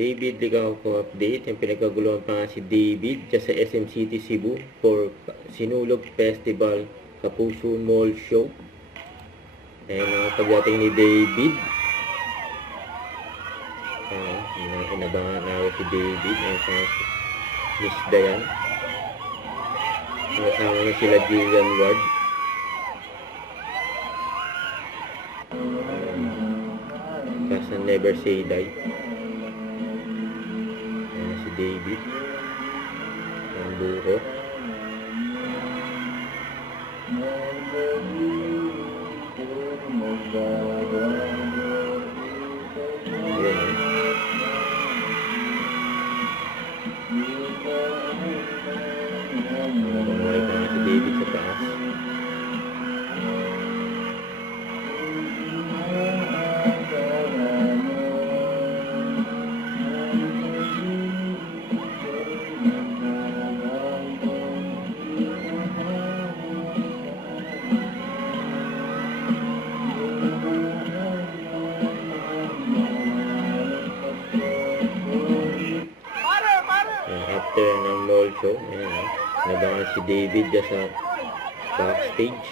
David Ligaco update. Yung pinagkaguluhan pa nga si David dyan sa SM City Cebu for Sinulog Festival Kapuso Mall Show. Ayan ang pagdating ni David. Ayan, inabangan na si David. Ayan sa Miss Dayan. Kasama na sila Jillian Ward. Kasa Never Say Die. Ayan si David. Ang buko. Ayan. Bumalik na si David sa taas. After ng mall show, ayan, nabangan si David dyan sa backstage.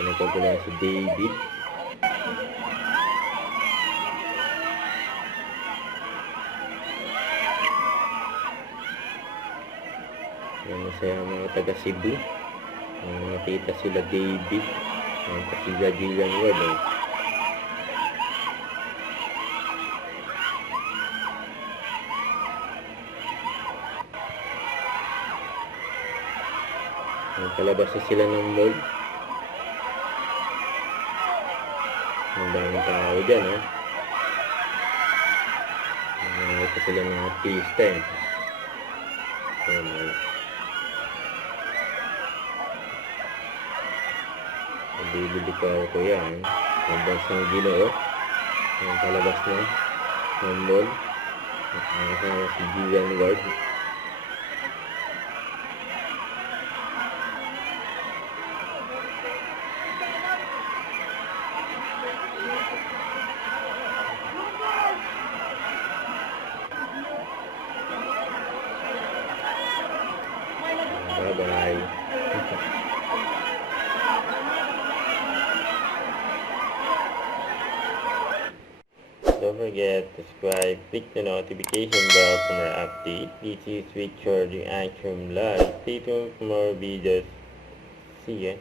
Pinagkagulan si David. Ayan, masaya ang mga taga Cebu. Nakita sila David. Ayan, sila Jillian Ward. Palabas na sila ng mall. Ang daming tao dyan, ha? Nakita sila ng artista, eh. Bibili ko ako yan. Ang bansang Ginoo. Ang palabas na ng mall. Nakasama si Jillian Ward. Bye-bye. Don't forget to subscribe, click the notification bell for more updates. This is Richard, the Action Live. Stay tuned for more videos. See ya.